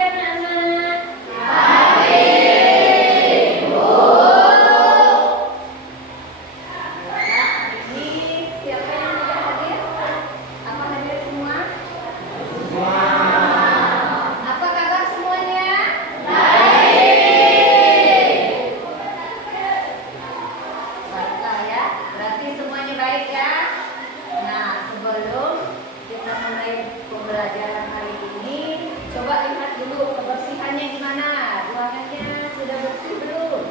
anak-anak? Siapa yang tidak hadir? Apa hadir semua? Apa kabar semuanya? Baiklah ya, berarti semuanya baik ya. Nah, sebelum kita mulai pembelajaran hari ini, coba lihat dulu kebersihannya gimana. Ruangannya sudah bersih belum?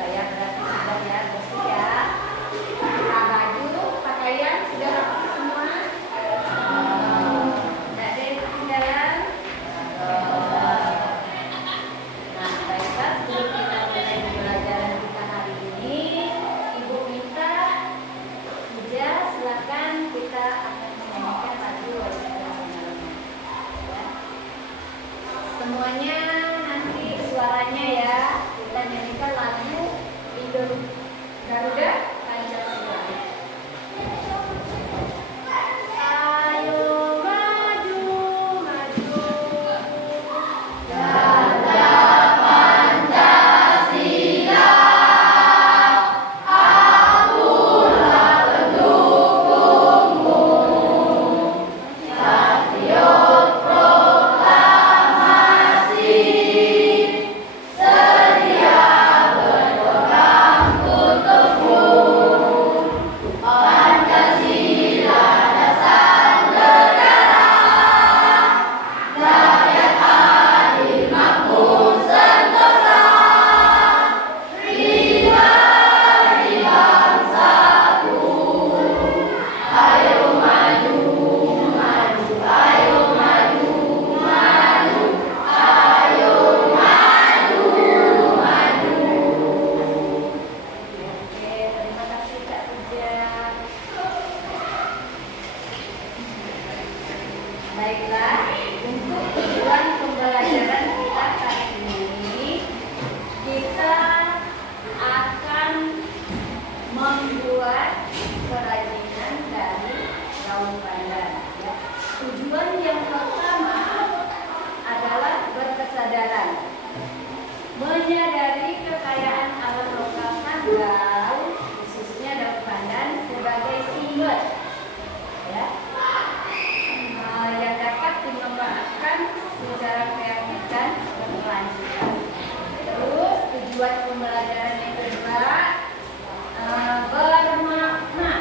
Saya berarti sudah ya bersih ya. Nah, baju, pakaian sudah rapi semua. Tidak ada yang ketinggalan. Nah, baiklah, sebelum kita mulai pembelajaran kita hari ini, Ibu minta Puja, silakan kita akan menyanyikan lagu ya. Semuanya nanti suaranya ya, kita nyanyikan lagu Hidup Garuda Pancasila. Ayo maju, maju, Garda Pancasila. Akulah pendukungmu, patriot proklamasi, sedia berperang untukmu. Pancasila dasar negara, rakyat adil makmur sentosa, pribadi bangsaku. Ayo maju, maju, ayo maju, maju, ayo maju, maju. Oke, terima kasih Kak Puja. Baiklah, untuk tujuan pembelajaran kita kali ini, kita akan membuat kerajinan dari daun pandan. Ya. Tujuan yang pertama adalah berkesadaran, menyadari kekayaan alam lokal tanggal, khususnya daun pandan sebagai sumber ya, yang dapat dimanfaatkan secara kreatif dan berkelanjutan. Terus tujuan pembelajaran yang kedua, bermakna.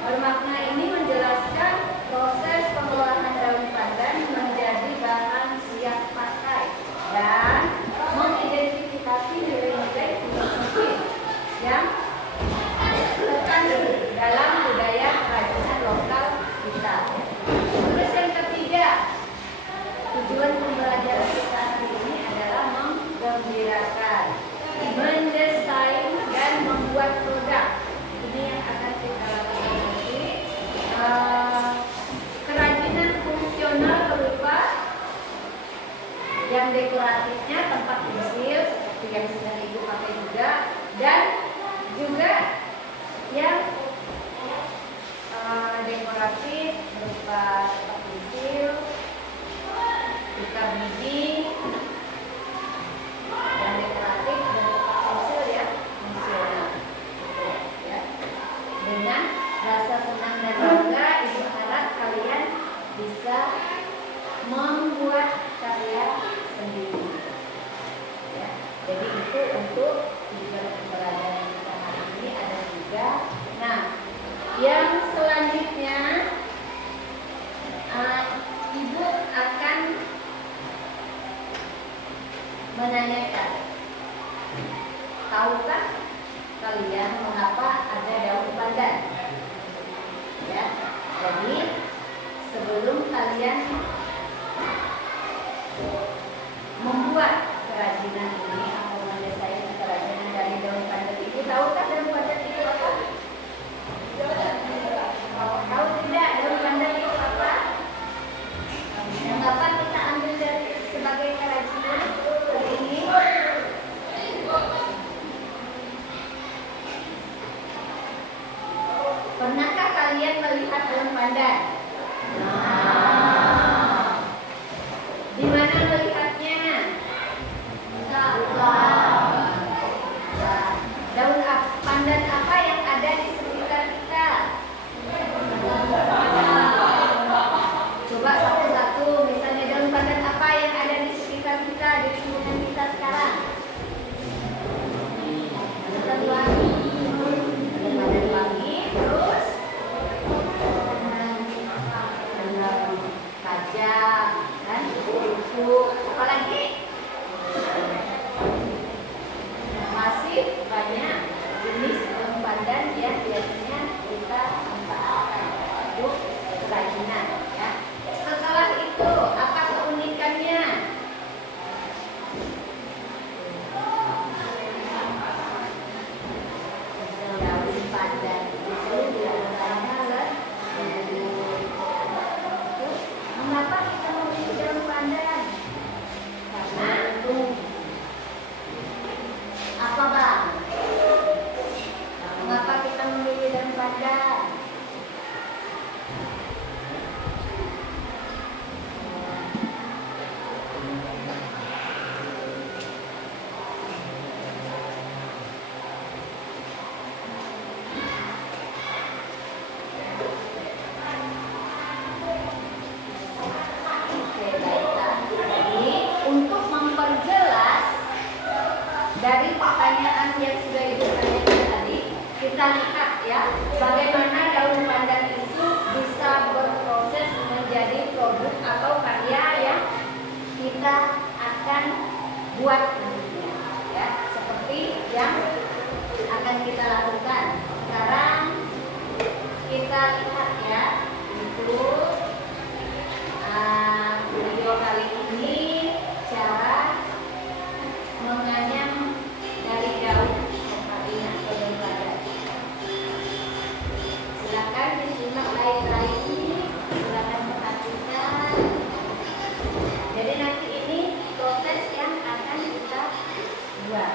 Bermakna ini menjelaskan proses pengolahan daun pandan menjadi bahan siap pakai dan mengidentifikasi nilai-nilai filosofis yang terkandung dalam budaya kerajinan lokal kita. Terus yang ketiga, tujuan pembelajaran kita hari ini adalah menggembirakan, mendesain dan membuat produk. Ini yang akan kita lakukan nanti. Kerajinan fungsional berupa yang dekoratifnya tempat pensil seperti yang sudah Ibu pakai juga, dan juga yang dekoratif berupa tempat pensil, tikar biji, yang dekoratif berupa pensil ya, fungsional. Ya. Dengan rasa senang dan bangga, Ibu harap kalian bisa membuat karya sendiri. Ya. Jadi itu untuk tujuan pembelajaran kita hari ini ada juga. Nah, yang selanjutnya Ibu akan menanyakan, tahukah kalian mengapa ada daun pandan? Ya, jadi sebelum kalian membuat kerajinan ini atau mendesain kerajinan dari daun pandan ini, tahukah daun pandan itu apa? Tahu tidak daun pandan itu apa? Mengapa kita ambil dari sebagai kerajinan hari ini? Pernahkah kalian kalian melihat daun pandan? Di mana melihatnya? Daun pandan apa yang ada di sekitar kita? Coba satu-satu, misalnya daun pandan apa yang ada di sekitar kita, di lingkungan kita sekarang? Pandan wangi, terus kaca, kan? Buku, apa lagi? Masih banyak jenis daun pandan yang biasanya kita manfaatkan untuk kerajinan, ya. Setelah itu, apa keunikannya? Daun pandan itu biasanya lembut. Mengapa kita memilih daun pandan? Karena apa, Bang? Mengapa kita memilih daun pandan? Oke, baiklah. Jadi, untuk memperjelas dari pertanyaan yang sudah Ibu tanyakan tadi, kita lihat ya, bagaimana daun pandan itu bisa berproses menjadi produk atau karya yang kita akan buat nantinya, ya, seperti yang akan kita lakukan. Sekarang kita lihat ya, itu video kali ini cara menganyam dari daun kokain atau daun pandan. Silakan disimak baik-baik, silakan perhatikan. Jadi nanti ini proses yang akan kita buat.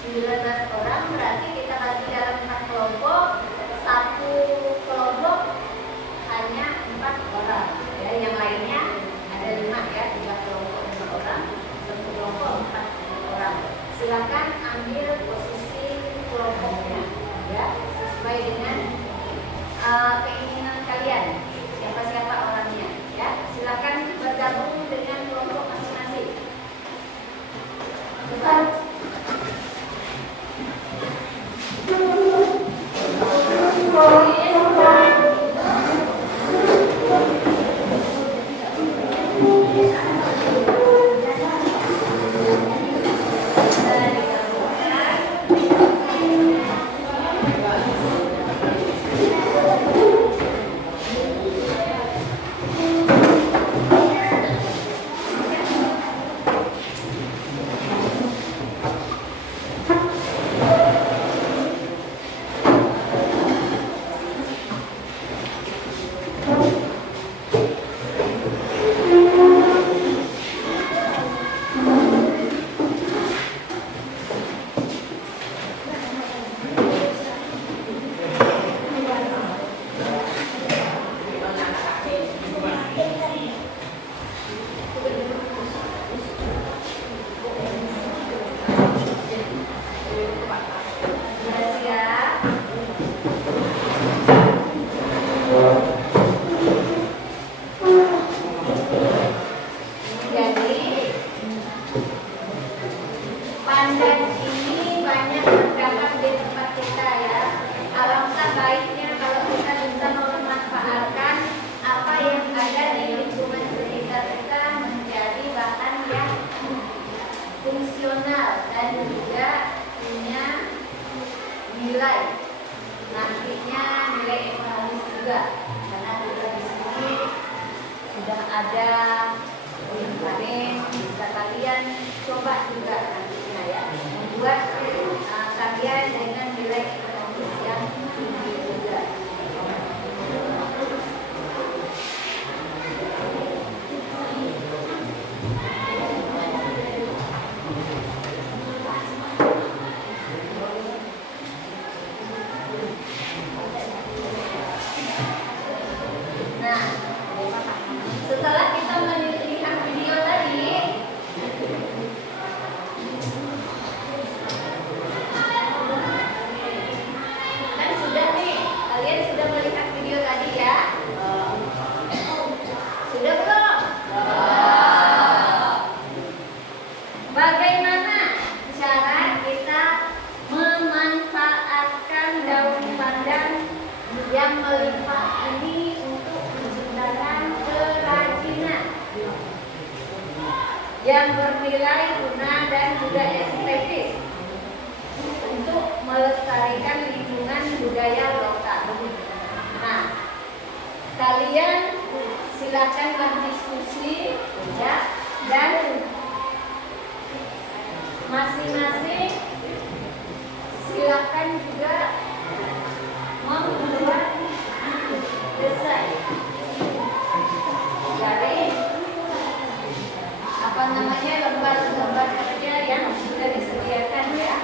19 orang, berarti kita bagi dalam 4 kelompok. Satu kelompok hanya 4 orang. Ya, yang lainnya ada 5 ya, 3 kelompok 5 orang, satu kelompok 4 orang. Silakan ambil posisi kelompoknya, ya, sesuai dengan keinginan kalian. Siapa-siapa orangnya, ya. Silakan bergabung dengan kelompok masing-masing. Bukan. Yang bernilai guna dan juga estetis untuk melestarikan lingkungan budaya lokal. Nah, kalian silakan berdiskusi, ya, dan masing-masing silakan juga membuat desain dari lembar kerja yang sudah disediakan, ya.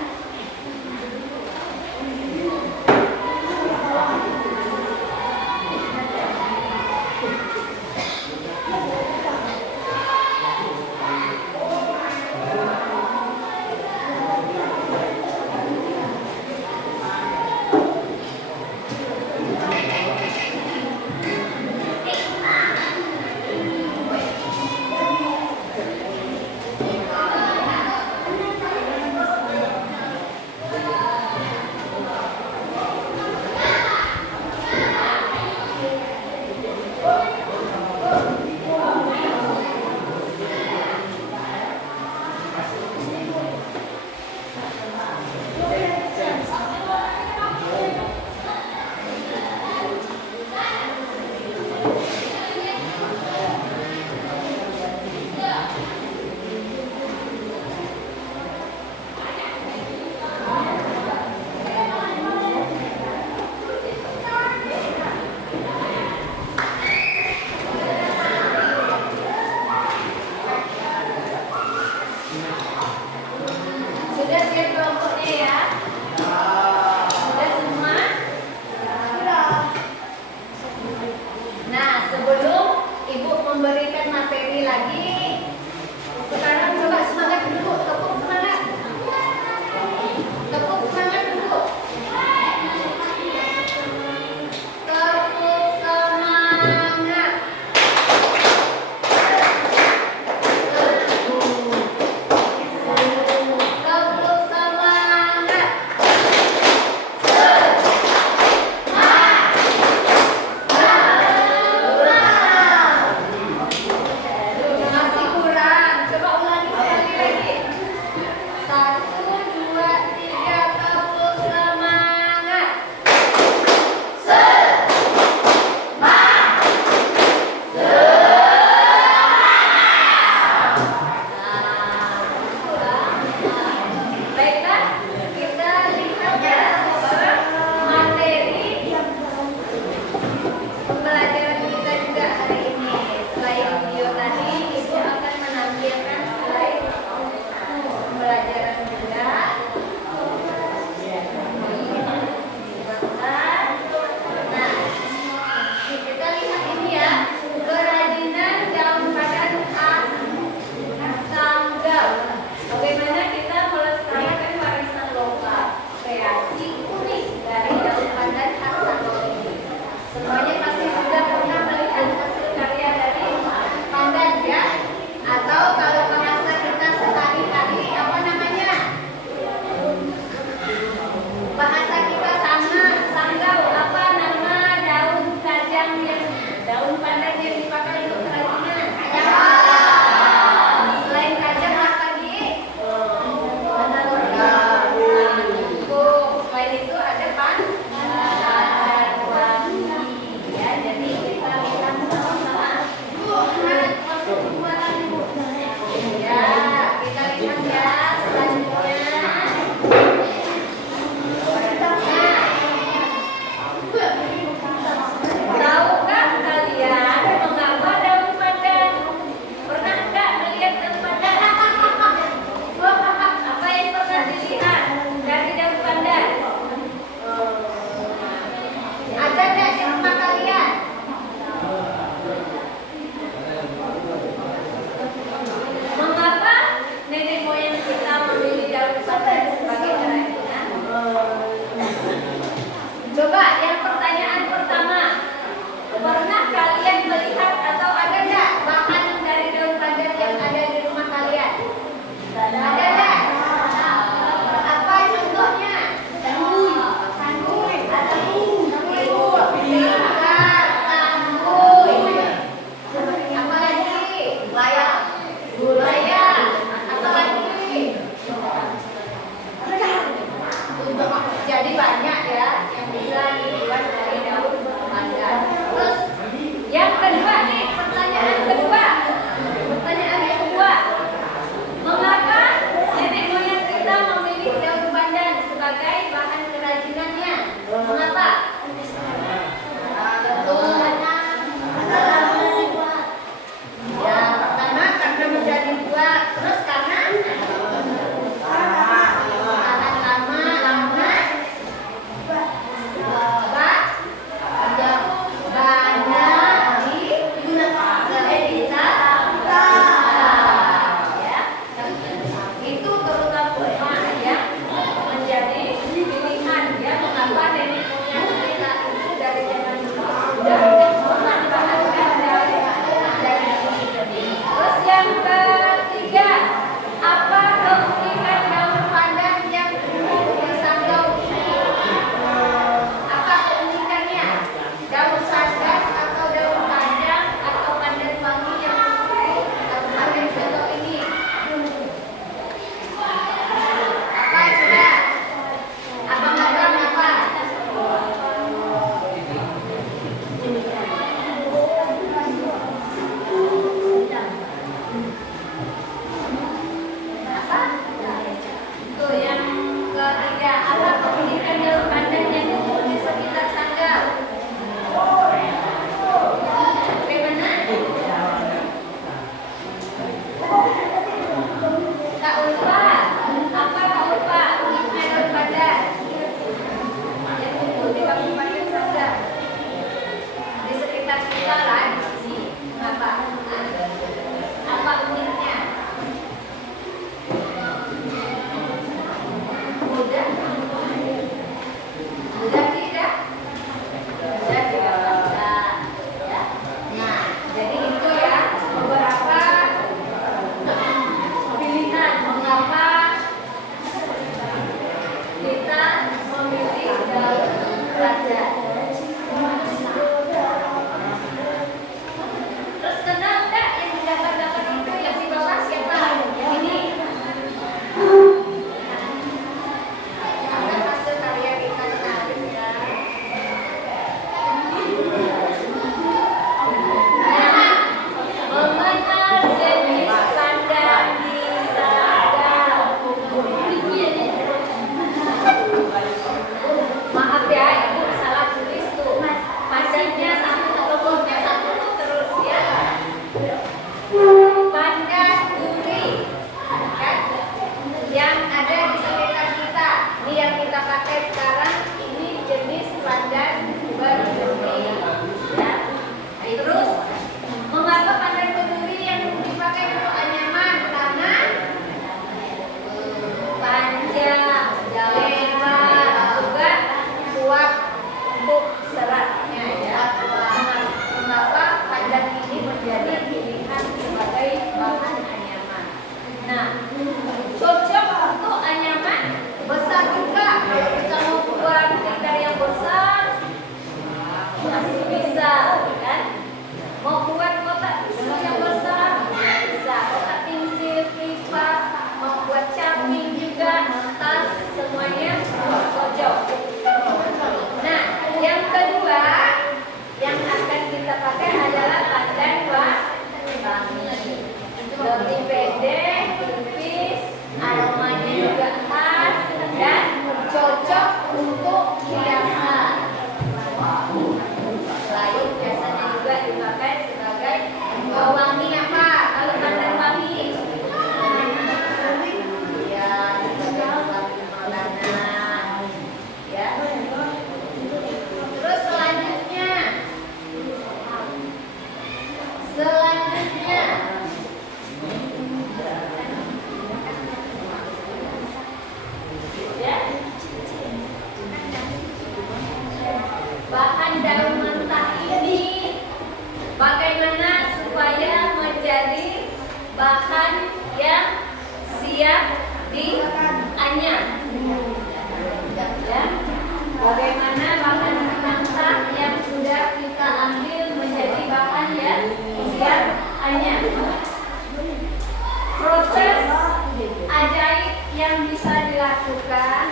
dilakukan.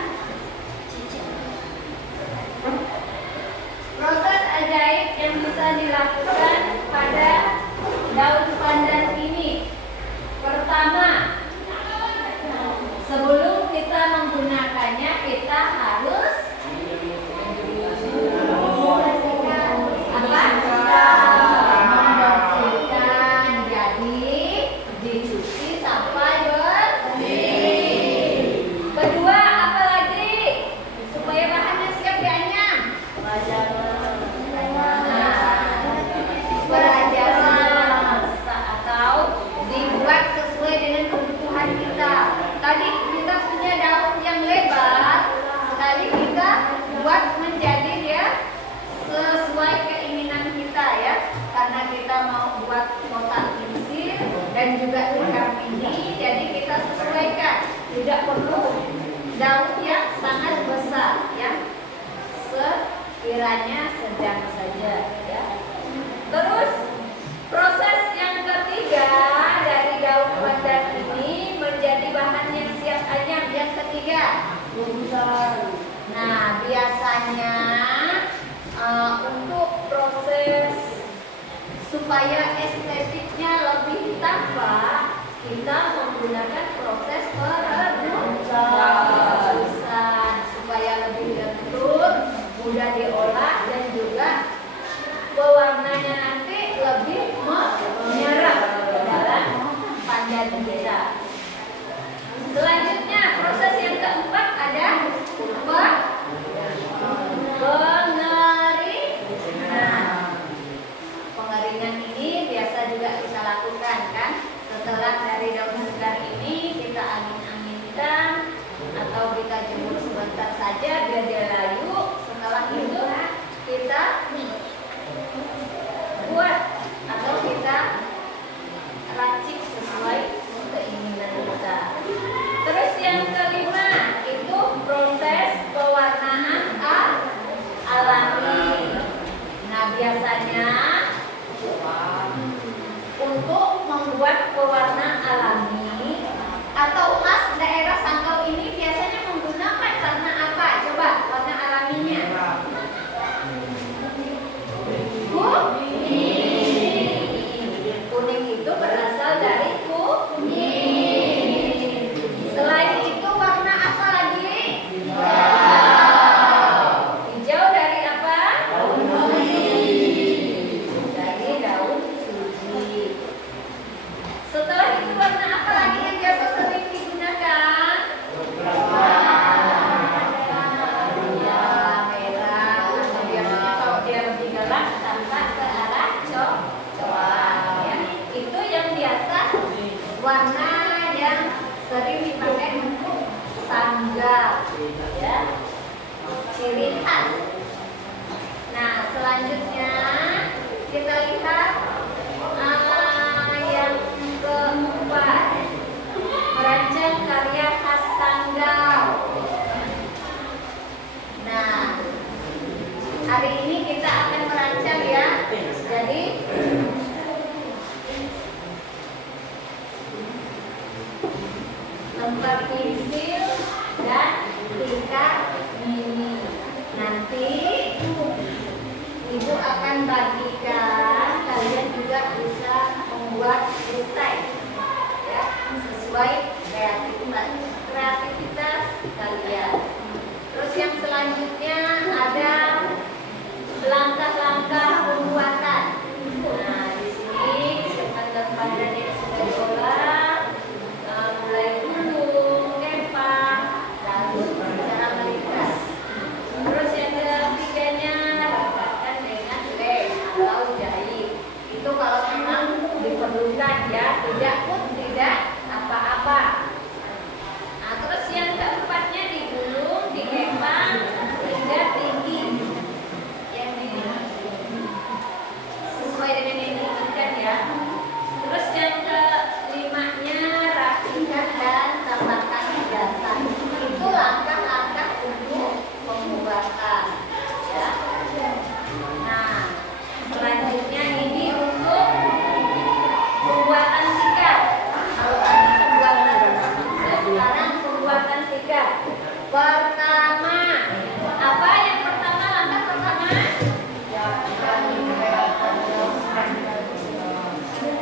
Proses ajaib yang bisa dilakukan pada daun pandan ini. Pertama, sebelum kita menggunakannya kita harus membersihkan. Jadi dicuci sampai bersih. Kedua, apa lagi? Supaya bahannya siap dianyam. Atau dibuat sesuai dengan kebutuhan kita. Tadi kita punya daun yang lebar, sekali kita buat menjadi dia sesuai keinginan kita ya. Karena kita mau buat kotak pensil dan juga tikar mini, jadi kita sesuaikan. Tidak perlu daun yang sangat besar ya. Sekiranya sedang saja ya. Terus proses yang ketiga dari daun pandan ini menjadi bahan yang siap anyam. Yang ketiga, nah biasanya untuk proses supaya estetiknya lebih tampak, kita menggunakan proses perebusan supaya lebih lentur, mudah diolah dan juga pewarnanya nanti lebih menyerap ke dalam pandan kita. Selanjutnya proses yang keempat ada pengeringan. Pengeringan ini biasa juga kita lakukan kan. Setelah dari daun segar ini kita angin-anginkan atau kita jemur sebentar saja biar dia layu. Setelah itu kita buat atau kita racik sesuai keinginan kita. Terus yang kelima itu proses pewarnaan alami. Nah biasanya untuk membuat pewarna alami atau khas daerah Sanggau ini biasanya menggunakan warna apa? Coba warna alaminya. Kuning itu berasal dari kunyit. Selain itu warna apa lagi? Hijau dari apa? Dari daun suji. Setelah itu warna apa lagi yang biasa sering digunakan? Merah. Biasanya kalau dia lebih gelap tampak ke arah coklat ya. Itu yang biasa warna yang sering dipakai untuk sanggar ya. Ciri khas. Nah, selanjutnya kita lihat yang keempat, merancang karya khas Sanggau. Nah, hari ini kita akan merancang ya. Jadi lembar pensil dan tikar mini. Nanti Ibu akan bagikan, kalian Pertama, apa yang pertama? Langkah pertama.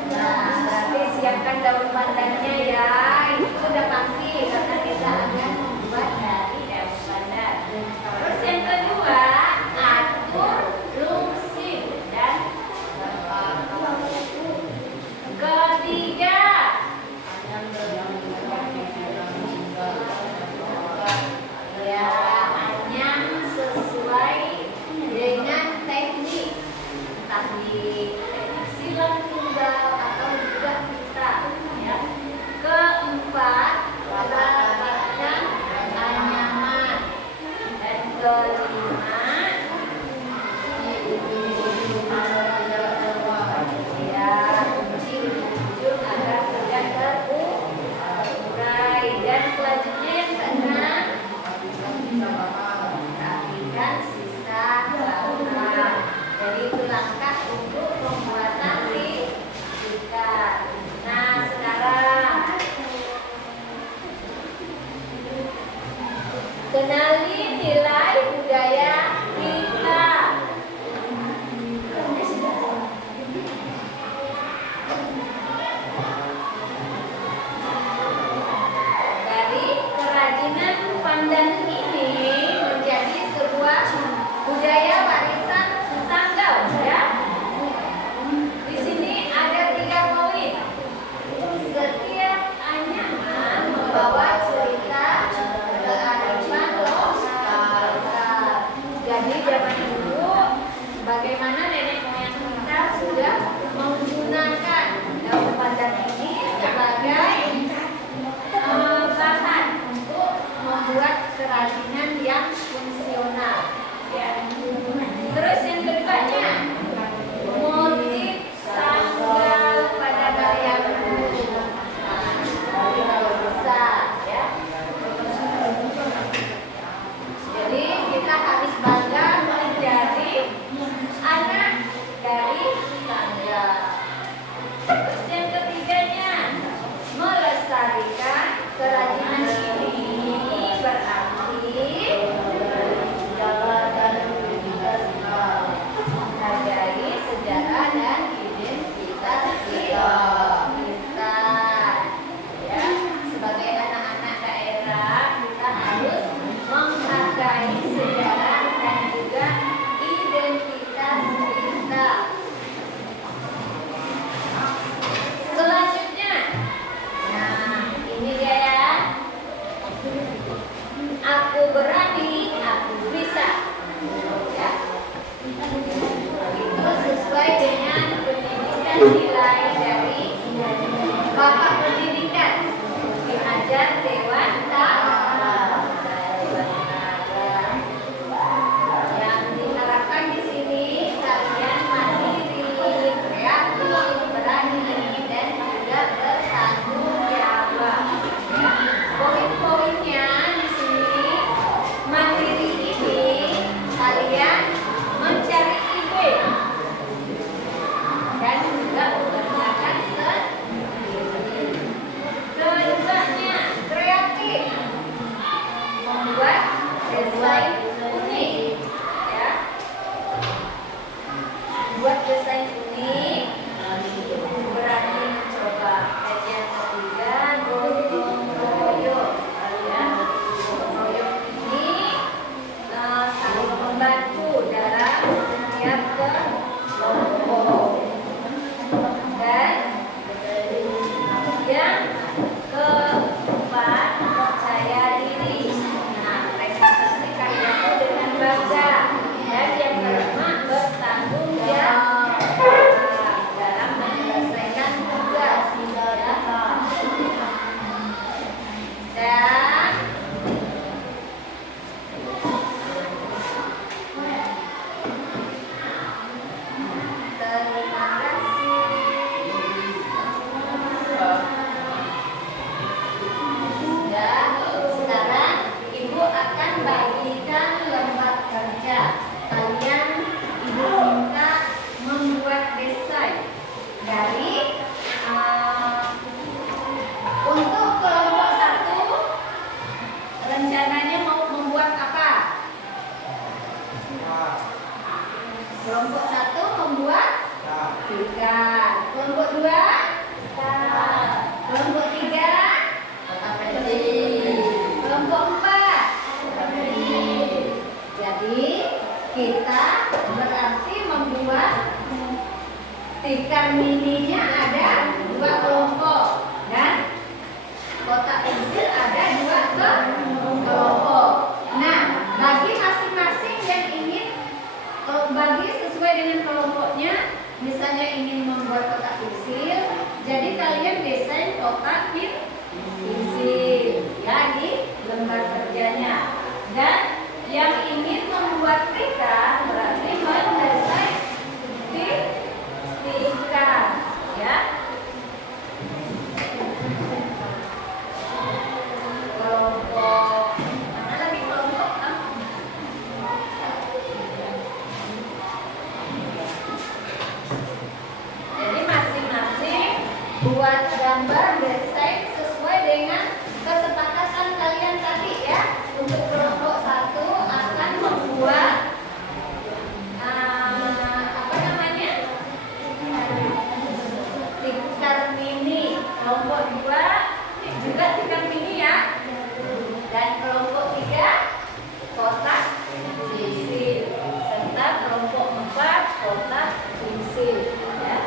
Nah, berarti siapkan daun pandannya ya. Itu udah pasti karena kita akan membuat dari daun pandan. Terus yang kedua, atur lungsing dan ketiga, ya, anyam sesuai dengan teknik, entah di teknik silang tunggal atau juga kita, ya. Keempat, rapatkan anyaman. Dan kelima, ya, kunci jujur agar tidak terurai. Dan selanjutnya yang keenam, rapikan sisa bahan. Jadi itu langkah untuk pembuatan ikan. Nah, sekarang kenali nilai budaya kita. Dari kerajinan pandan ini menjadi sebuah budaya warisan Sanggau, ya. Di sini ada 3 poin. Setiap anyaman membawa cerita kearifan lokal. Jadi zaman dulu bagaimana nenek moyang kita sudah menggunakan daun pandan ini sebagai bahan untuk membuat kerajinan yang fungsional, ya. Terus yang keduanya, motif sanggal pada galianku. Nah, bisa, ya. Jadi kita harus bangga menjadi anak dari sanggal. Terus yang ketiganya, melestarikan kerajinan ini berarti menghargai sejarah dan identitas kita, ya. Sebagai anak-anak daerah, kita harus menghargai sejarah dan juga identitas kita. Selanjutnya, nah ini dia ya. Aku berani, aku bisa, ya. Itu sesuai dengan pendidikan nilai dari Bapak Pendidikan Ki Hajar Dewantara. Yang diharapkan di sini kalian mandiri, kreatif, berani, dan juga bertanggung jawab. Poin-poinnya di sini, mandiri ini kalian mencari ide dan juga Kelompok 1 membuat ikan. Kelompok 2 ikan. Kelompok 3 kotak kecil. Kelompok 4 kotak kecil. Jadi kita berarti membuat tikar mininya ada 2 kelompok dan kotak pensil ada 2 kelompok. Nah, bagi masing-masing yang ingin bagi sesuai dengan kelompoknya, misalnya ingin membuat kotak pensil, jadi kalian desain kotak pensil ya di lembar kerjanya. Dan yang ingin membuat tikar berarti mendesain tikar ya. Kelompok mana lagi kelompok? Jadi masing-masing buat gambar desain sesuai dengan kesepakatan kalian tadi ya. Untuk kelompok 1 akan membuat apa namanya? Tikar mini. Kelompok 2 juga tikar mini ya. Dan kelompok 3 kotak pensil serta kelompok 4 kotak pensil ya.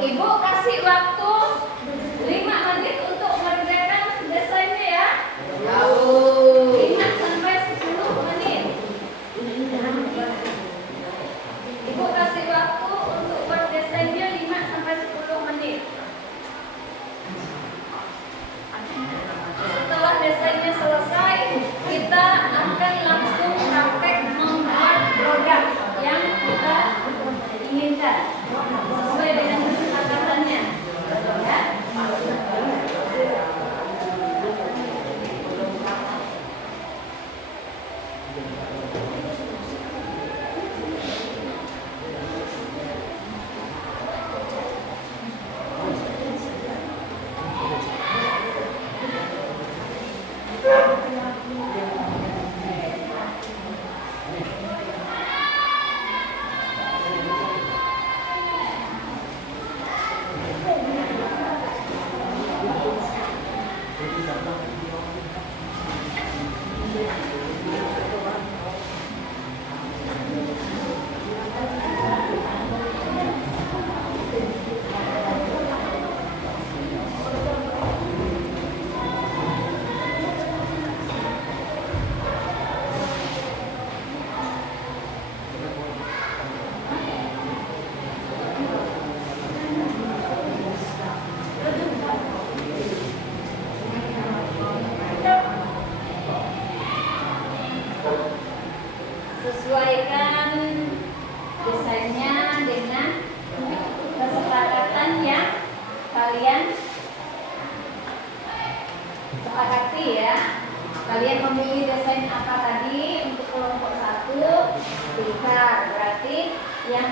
Ibu kasih waktu 5 menit untuk mengerjakan desainnya ya. 5 sampai 10 menit. Ibu kasih waktu untuk buat desainnya 5 sampai 10 menit. Setelah desainnya selesai, kita akan langsung praktek membuat produk yang kita inginkan sesuai dengan kesepakatannya ya.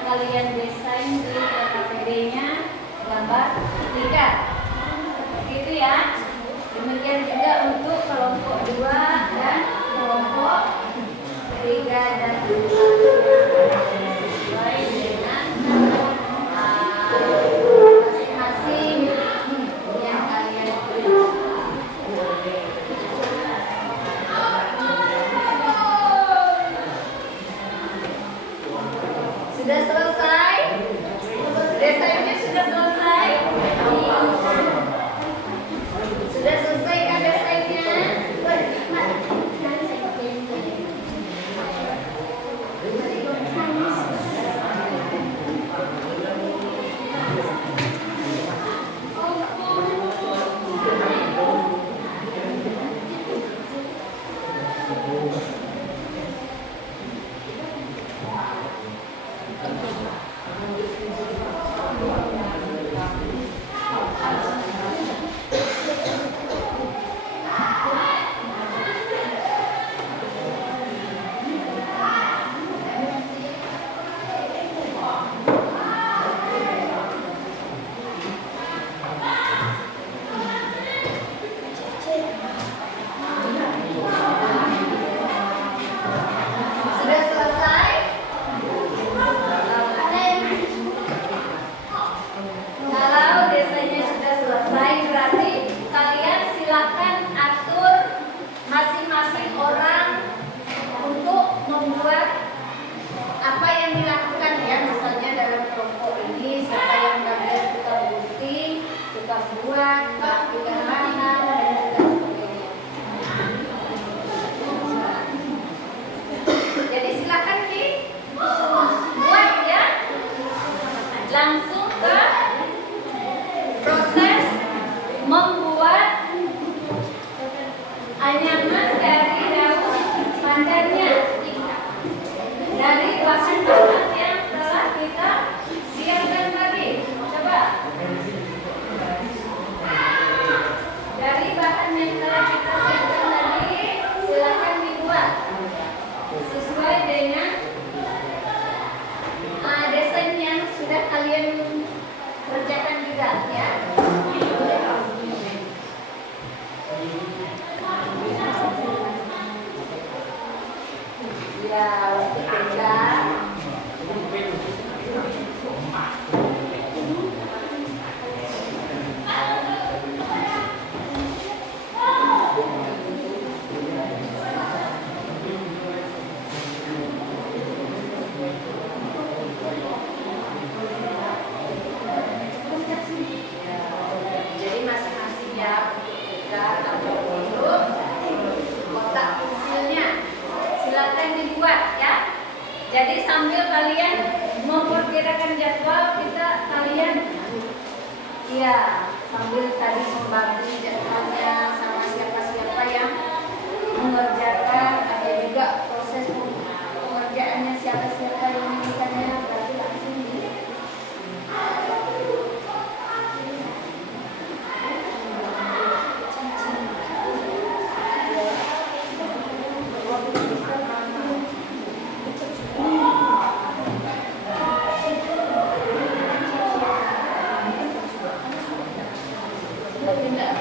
kalian desain di KPD-nya gambar ikan. Begitu ya. Demikian juga untuk kelompok 2 dan kelompok 3 dan 4. Sesuai dengan masing-masing yang kalian pilih. Sudah selesai? Desainnya sudah selesai? Sudah selesai kan desainnya? Sudah selesai? Kalau desainnya sudah selesai, berarti kalian silakan atur masing-masing orang untuk membuat apa yang dilakukan ya. Misalnya dalam kelompok ini siapa yang bagian tukang gunting, tukang buat, tukang tanam, dan juga sebagainya. Jadi silakan dibuat ya. Langsung ke proses membuat anyaman dari daun pandannya dari bahan-bahan yang telah kita siapkan tadi. Coba dari bahan yang telah kita siapkan tadi, silakan dibuat sesuai dengan desain yang sudah kalian kerjakan juga ya. Ya, untuk beda. Jadi masing-masing ya untuk bentuk kotak pensilnya silakan dibuat ya. Jadi sambil kalian memperkirakan jadwal kalian ya sambil tadi membagi jadwalnya sama siapa-siapa yang mengerjakan, ada juga proses pengerjaannya siapa-siapa yang mengerjakannya, berarti langsung di tidak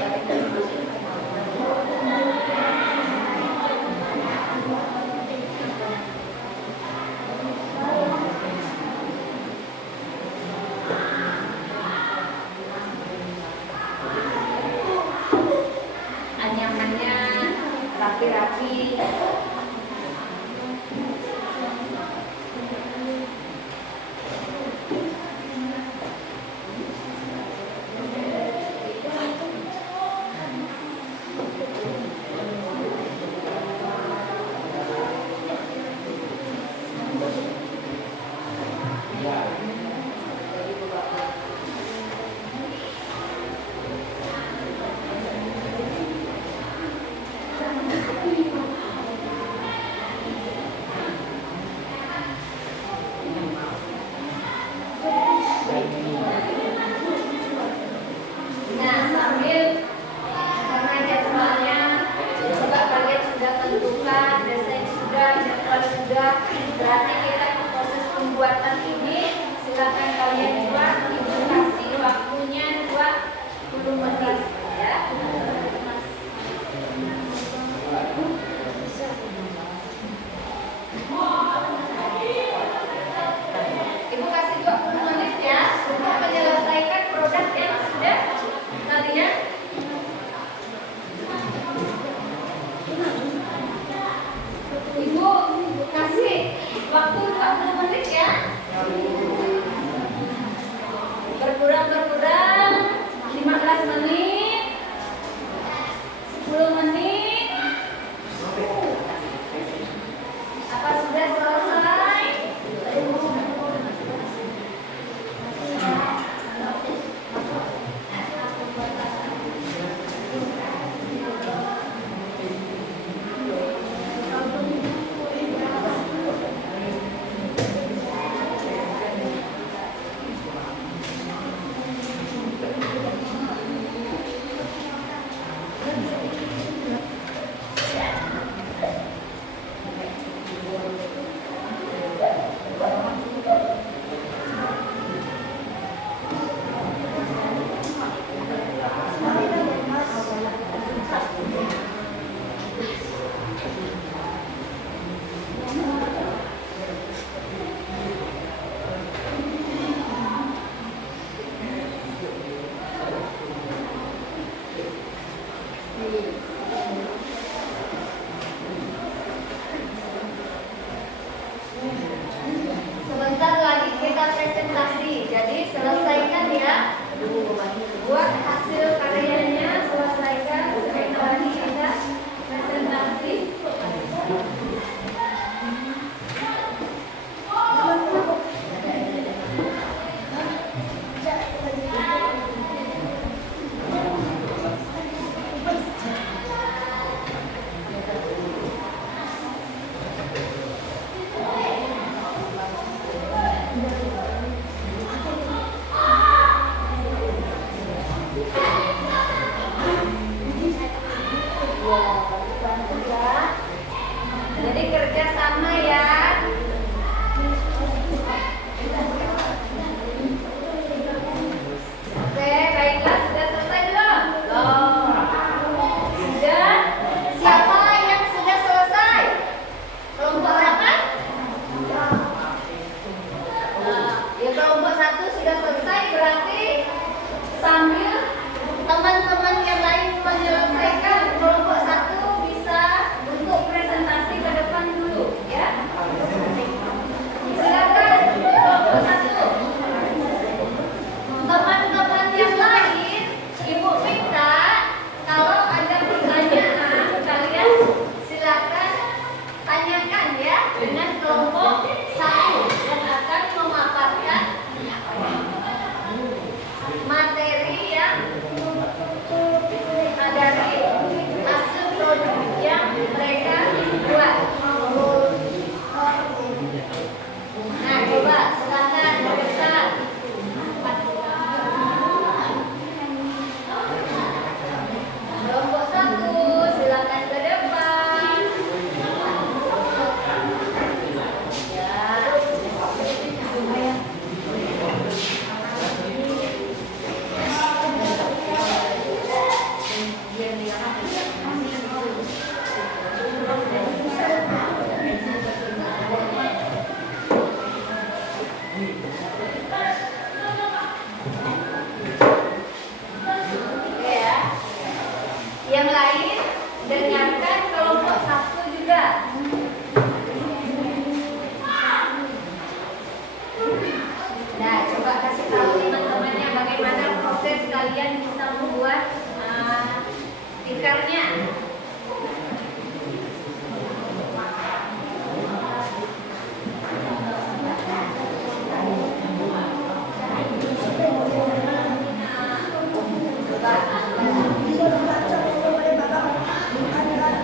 PR-nya.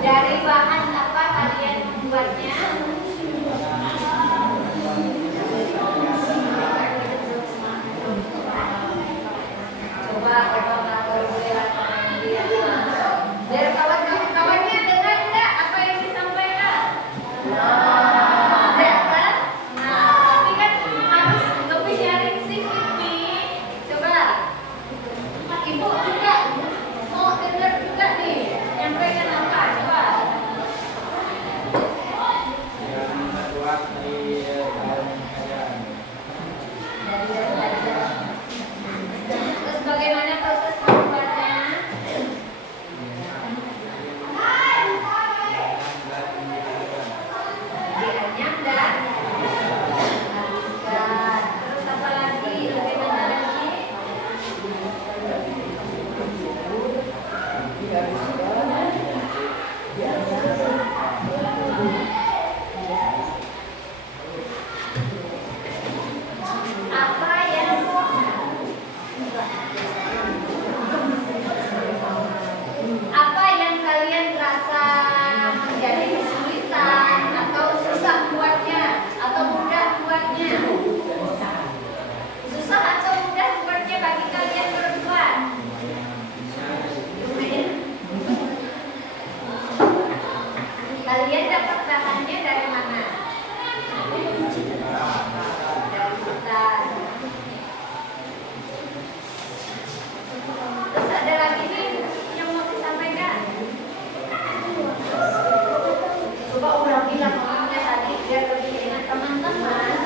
Dari bahan apa kalian membuatnya? Coba biar kawan-kawannya dengar enggak apa yang disampaikan? Enggak kan? Nah, tapi kan harus lebih sharing sedikit nih. Coba Ibu juga mau dengar juga nih. Nyampaikan apa? Coba. Terus bagaimana proses membuatnya? Dianyam dan haluskan. Terus apa lagi? Bagaimana lagi? Apa yang kalian rasa menjadi kesulitan atau susah buatnya atau mudah buatnya? Susah atau mudah buatnya bagi kalian berdua? Kalian dapat bahannya dari mana? Dari hutan. Terus ada lagi nih yang mau disampaikan. Coba ulang bilang ngomongnya tadi biar lebih enak teman-teman.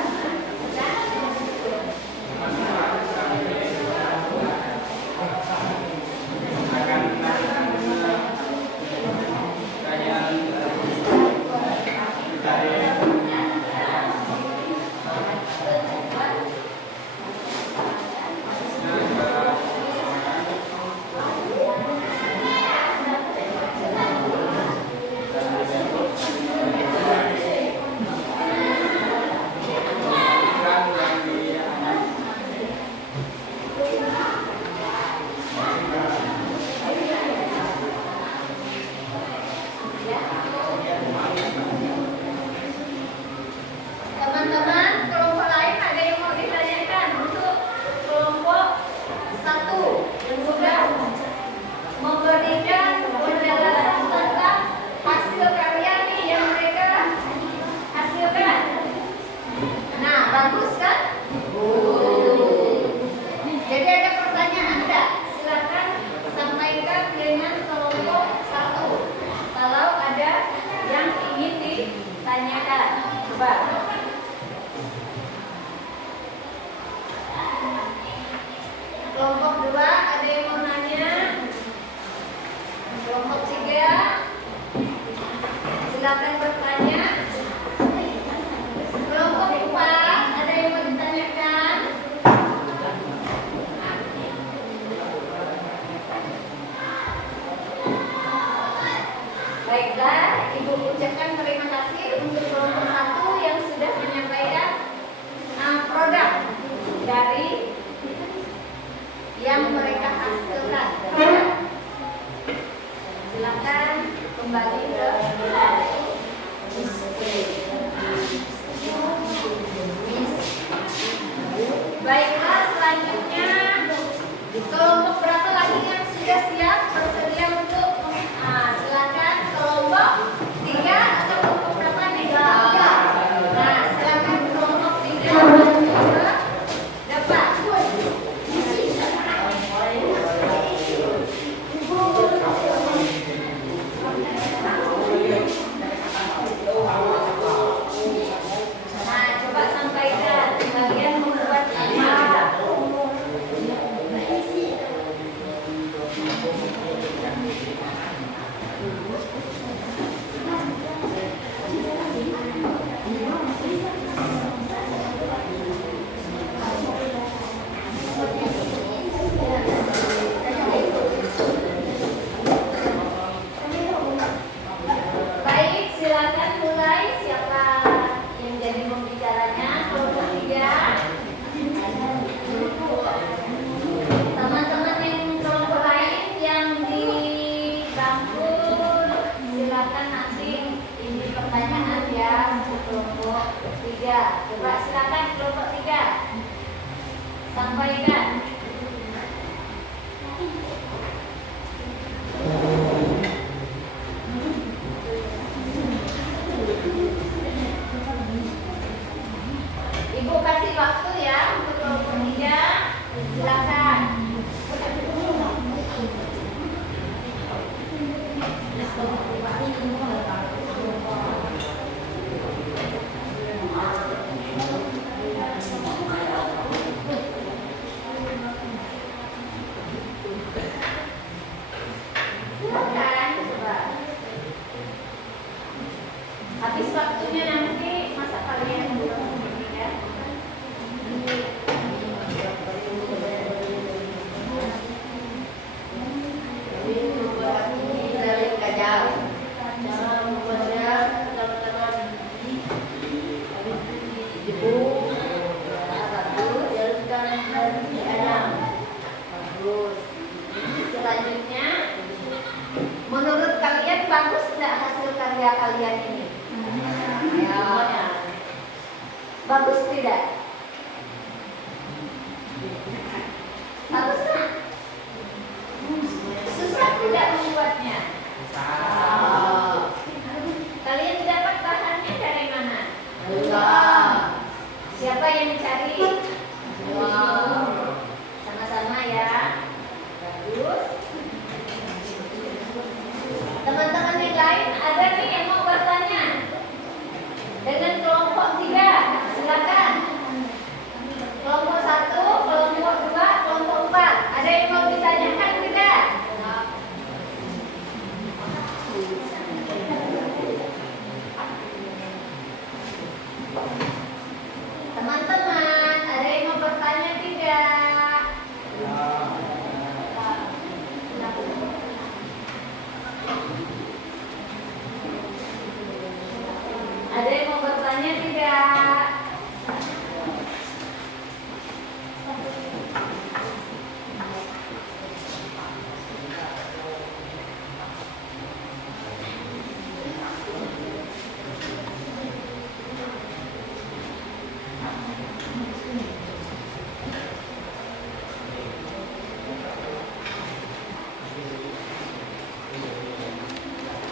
Teman-teman, kelompok lain ada yang mau ditanyakan untuk kelompok 1 yang sudah memberikan penjelasan tentang hasil karya nih yang mereka hasilkan. Nah, bagus kan? Jadi ada pertanyaan enggak? Silakan sampaikan dengan kelompok 1. Kalau ada yang ingin ditanyakan, coba. Kelompok 2 ada yang mau nanya? Kelompok 3 silakan bertanya. Kelompok 4 ada yang mau ditanyakan? Baiklah, Ibu ucapkan terima kasih untuk kelompok 1 yang sudah menyampaikan produk dari yang mereka hasilkan. Silakan kembali ke baiklah, selanjutnya kelompok berapa lagi yang sudah siap bersedia untuk silakan kelompok 3 atau kelompok berapa nih? 3. Nah, silakan kelompok 3 maju ke depan. Sampaikan. Ibu kasih waktu ya untuk kelompok 3. Silakan. Silakan coba. Habis waktunya nanti masa kalian belum ya. Selanjutnya, menurut kalian bagus tidak hasil karya kalian ini? Ya. Bagus tidak? Bagus nggak? Susah tidak membuatnya? Kalian dapat bahannya dari mana? Siapa yang cari? Sama-sama ya. Bagus. Teman-teman yang lain ada nih yang mau bertanya dengan kelompok 3? Silakan. Kelompok 1, kelompok 2, kelompok 4. Ada yang mau ditanyakan tidak? Teman-teman, ada yang mau bertanya tidak? Ada yang mau bertanya tidak?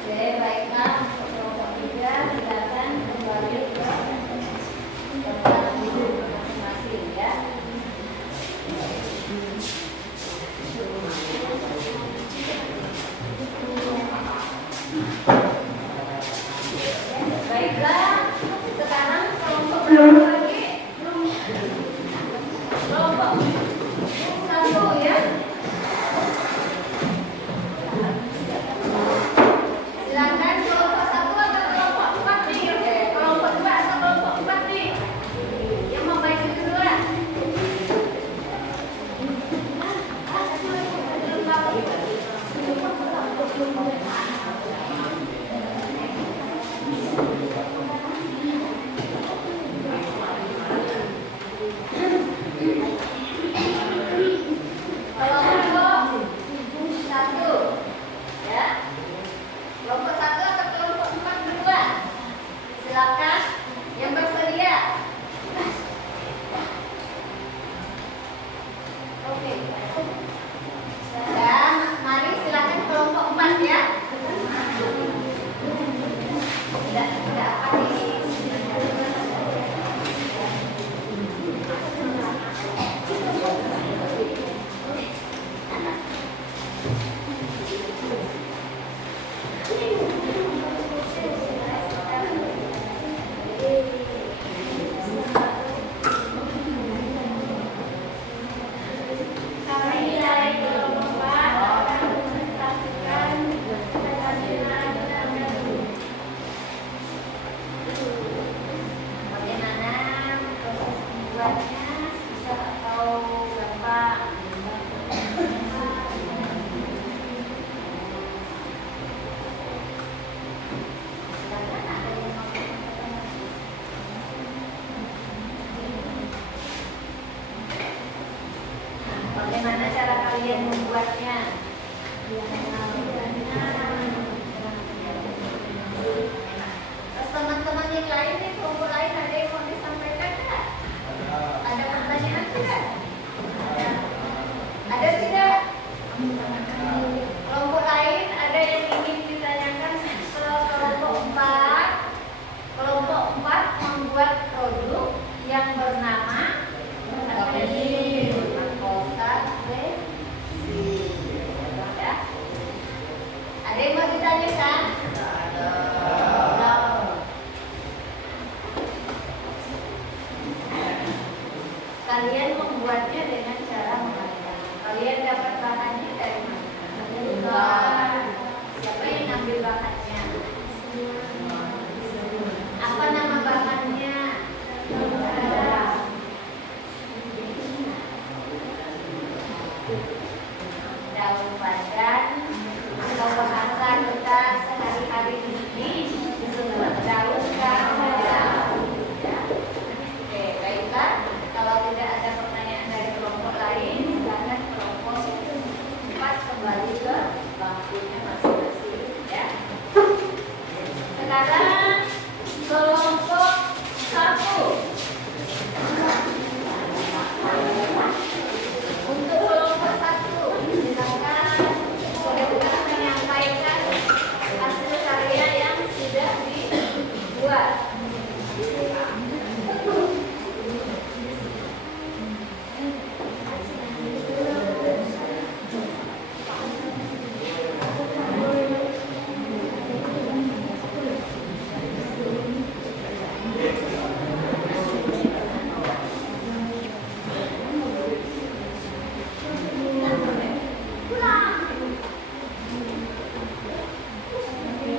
Oke, baiklah. Untuk kelompok 3, silakan kembali ke tempat duduk masing-masing ya. Baiklah, sekarang kelompok berapa lagi? Kelompok 1 ya. Silakan kelompok 1 atau kelompok 4 nih? Oke, kelompok 2 atau kelompok 4 nih? Yang mau maju duluan? Kelompok 1 ya. Kelompok 1 atau kelompok 4 duluan? Silakan yang bersedia. Oke. Dan mari silakan kelompok 4 ya. Tidak apa ini. Kami dari kelompok 4 akan mempresentasikan bagaimana proses membuatnya, susah atau gampang. Silakan ada yang mau bertanya. Bagaimana cara kalian membuatnya? Terus teman-teman yang lain nih, kelompok lain ada yang mau disampaikan tidak? Ada pertanyaan tidak? daun pandan atau bahasa kita sehari-hari ini disebut daun kamadau. Ya. Oke, baiklah. Kalau tidak ada pertanyaan dari kelompok lain, silakan kelompok 4 kembali ke bangkunya masing-masing. Ya. Sekarang kelompok 1. Untuk kelompok 1, silakan saudara menyampaikan hasil karya yang sudah dibuat.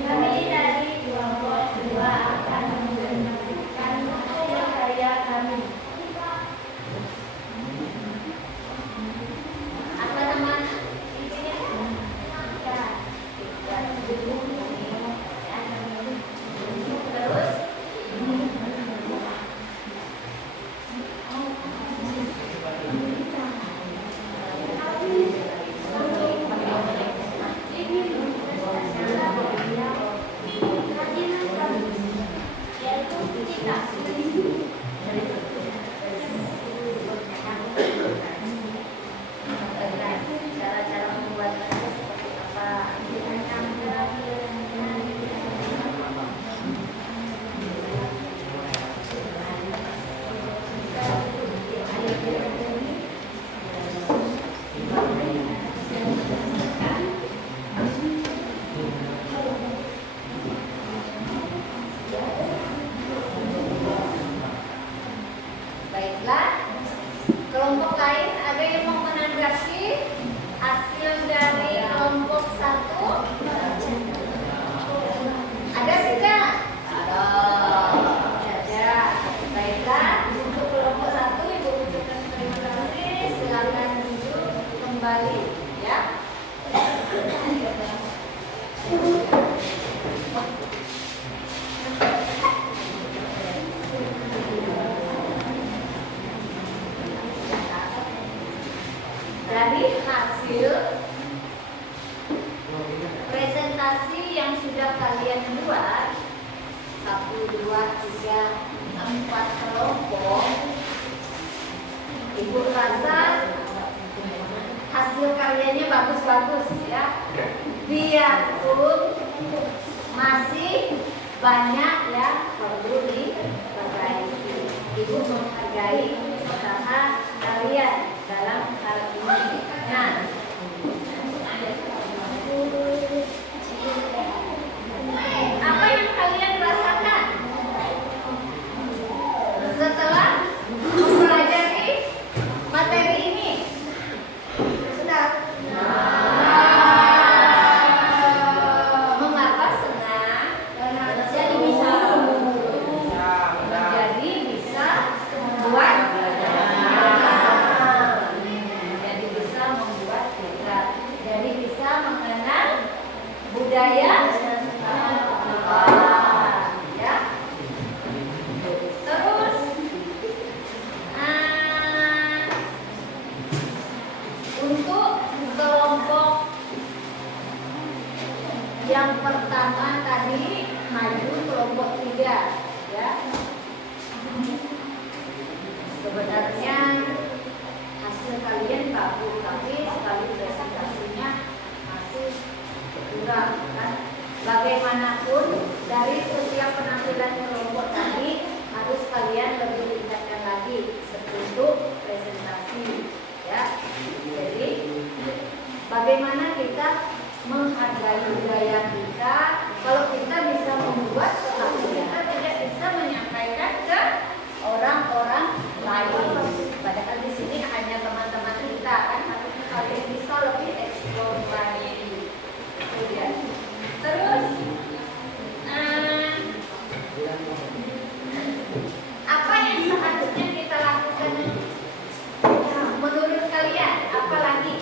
Kami dari kelompok 2 akan mempresentasikan hasil karya kami. Apa nama intinya? Ya, terus cara-cara membuatnya seperti apa? Baiklah, kelompok lain ada yang mau menanggapi hasil dari kelompok 1? Ada tidak? Ada. Baiklah, untuk kelompok 1 Ibu ucapkan terima kasih. Silakan duduk kembali, ya. Dari hasil presentasi yang sudah kalian buat 1, 2, 3, 4 kelompok, Ibu rasa hasil karyanya bagus-bagus, ya. Biarpun masih banyak yang perlu diperbaiki. Ibu menghargai usaha kalian dalam hal ini. Nah, apa yang kalian rasakan setelah mempelajari materi ini? Sudah? Mengapa senang? Jadi bisa membuat jadi bisa mengenal budaya ya. Terus untuk kelompok yang pertama tadi maju kelompok 3, ya. Sebenarnya hasil kalian bagus, tapi sekali presentasinya masih kurang, kan? Bagaimanapun dari setiap penampilan kelompok tadi harus kalian lebih tingkatkan lagi sebelum presentasi, ya. Jadi bagaimana kita menghargai budaya kita kalau kita bisa membuat tetapi kita tidak bisa menyampaikan ke orang-orang lain. Padahal di sini hanya teman-teman kita, kan harusnya kalian bisa lebih explore lagi. Ya. Terus apa yang seharusnya kita lakukan menurut kalian? Apa lagi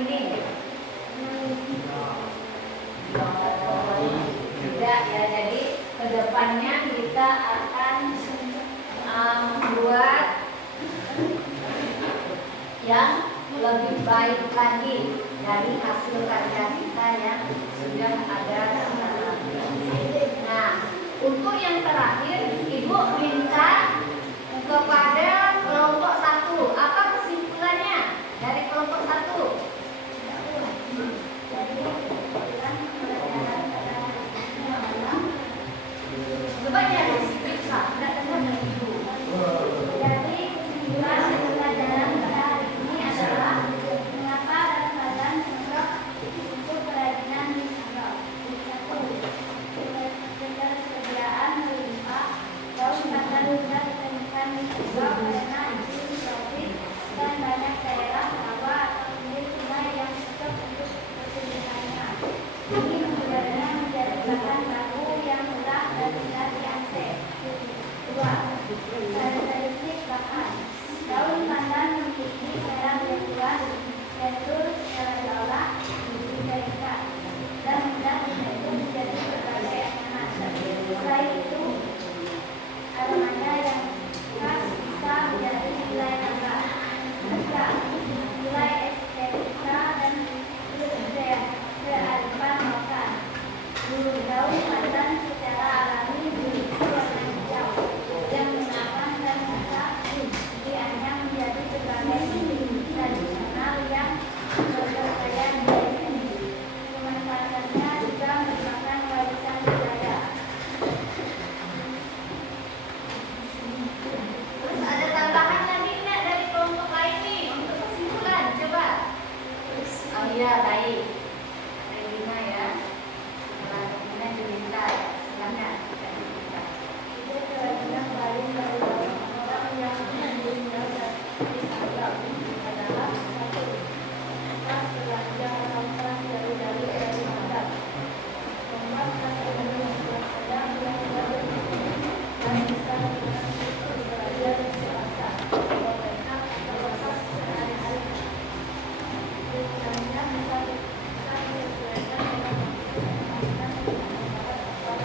ini? Tidak ya, jadi kedepannya kita akan membuat yang lebih baik lagi dari hasil karya kita yang sudah ada. Nah, untuk yang terakhir, Ibu minta kepada kelompok 1. Apa kesimpulannya dari kelompok 1? Coba cari bisa, tidak dengar Ibu. Jadi kesimpulan pelajaran pada hari ini adalah mengapa berat badan sendok untuk kerajinan di sendok. 1. Ketersediaan melimpah daun pandan mudah ditemukan di sendok karena itu tropis dan banyak daerah rawa atau pinggir sungai yang cocok untuk pertumbuhannya. Ini memudahnya menjadi bahan baku yang mudah dan mudah diakses. 2. Karakteristik bahan. Daun pandan memiliki serang yang kuat, tekstur secara diolah, diberikan dan mudah dibentuk menjadi berbagai anyaman. Selain itu, aromanya yang khas bisa menjadi nilai tambah. 3. Nilai estetika dan kearifan lokal. Daun pandan secara alami memiliki warna hijau yang menawan dan bisa dianyam menjadi berbagai tradisional yang bergaya nilai. Pemanfaatannya juga merupakan warisan budaya. Terus ada tambahan lagi nggak dari kelompok lain nih untuk kesimpulan? Coba. Oh iya, baik. Regina ya. Setelah Regina diminta, silakan. Itu kerajinan paling dari orang yang meninggal di Sabang adalah 1. Kertas belajar atau keras dari Sabang. Membuat keras yang sedang yang baru dan bisa belajar di selasa. Mereka terlepas sehari-hari. Tujuannya bisa disesuaikan dengan kemampuan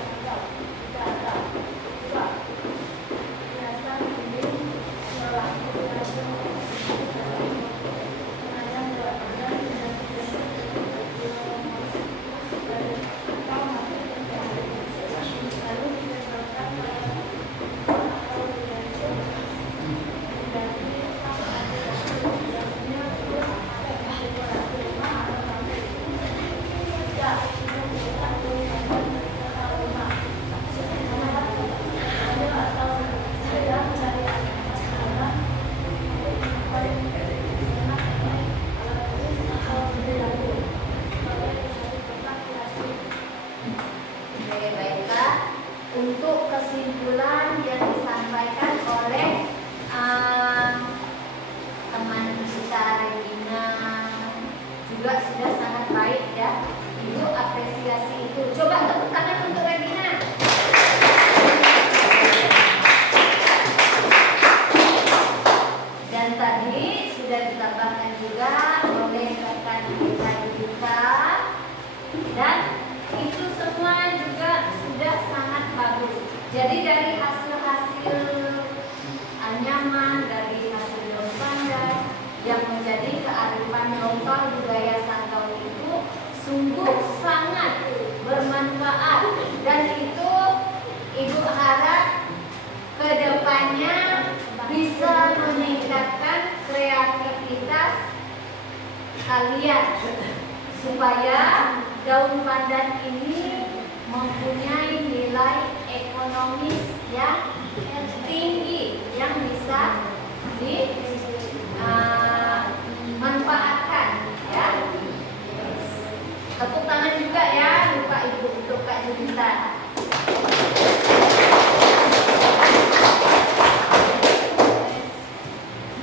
hiasan dinding melaju menayang buatan dan lalu ditempelkan atau dibentuk dari dalamnya terus dekorasi rumah atau kafe. 3. Menunjukkan tulisan serta rumah. Ada atau sedang dari anak-anak paling enak alat tulis atau perilaku sebagai dari tempat plastik. Oke, baiklah. Untuk kesimpulan yang disampaikan oleh teman kita Regina juga sudah sangat baik ya. Ibu apresiasi itu. Coba tepuk tangan untuk Regina. Dan tadi sudah ditambahkan juga oleh rekan kita dan itu semua juga sudah sangat bagus. Jadi dari hasil-hasil anyaman, dari hasil daun pandan yang menjadi kearifan lokal budaya Sanggau itu sungguh sangat bermanfaat dan itu Ibu harap kedepannya bisa meningkatkan kreativitas kalian supaya daun pandan ini mempunyai nilai ekonomis yang tinggi yang bisa dimanfaatkan ya. Tepuk tangan juga ya, lupa Ibu untuk Kak Julita.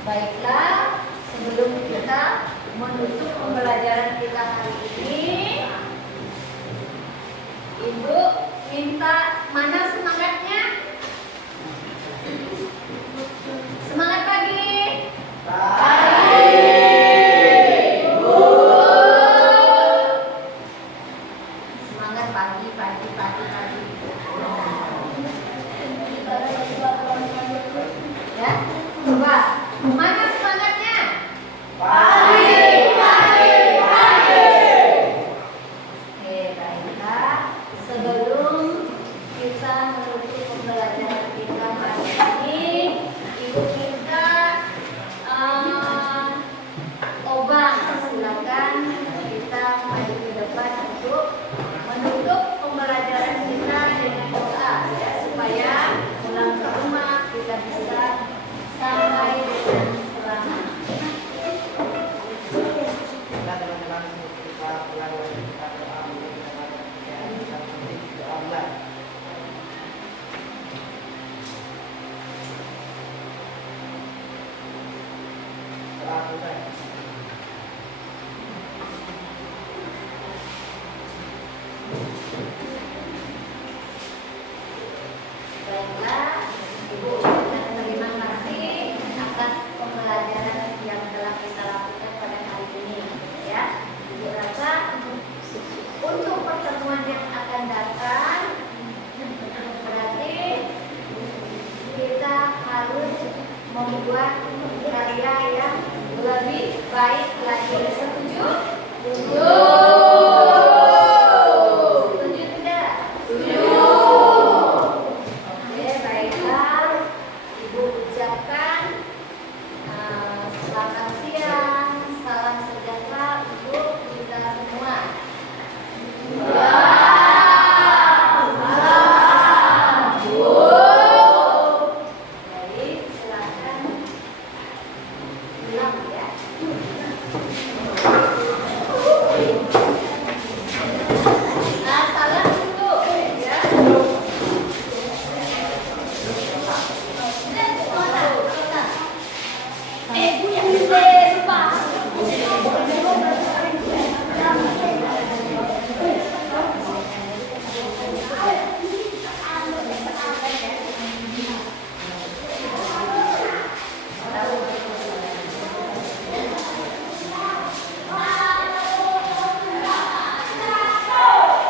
Baiklah, sebelum kita menutup pembelajaran kita hari ini, Ibu minta mana semangatnya? Semangat pagi. Pagi, Bu. baik lagi. Setuju? Setuju.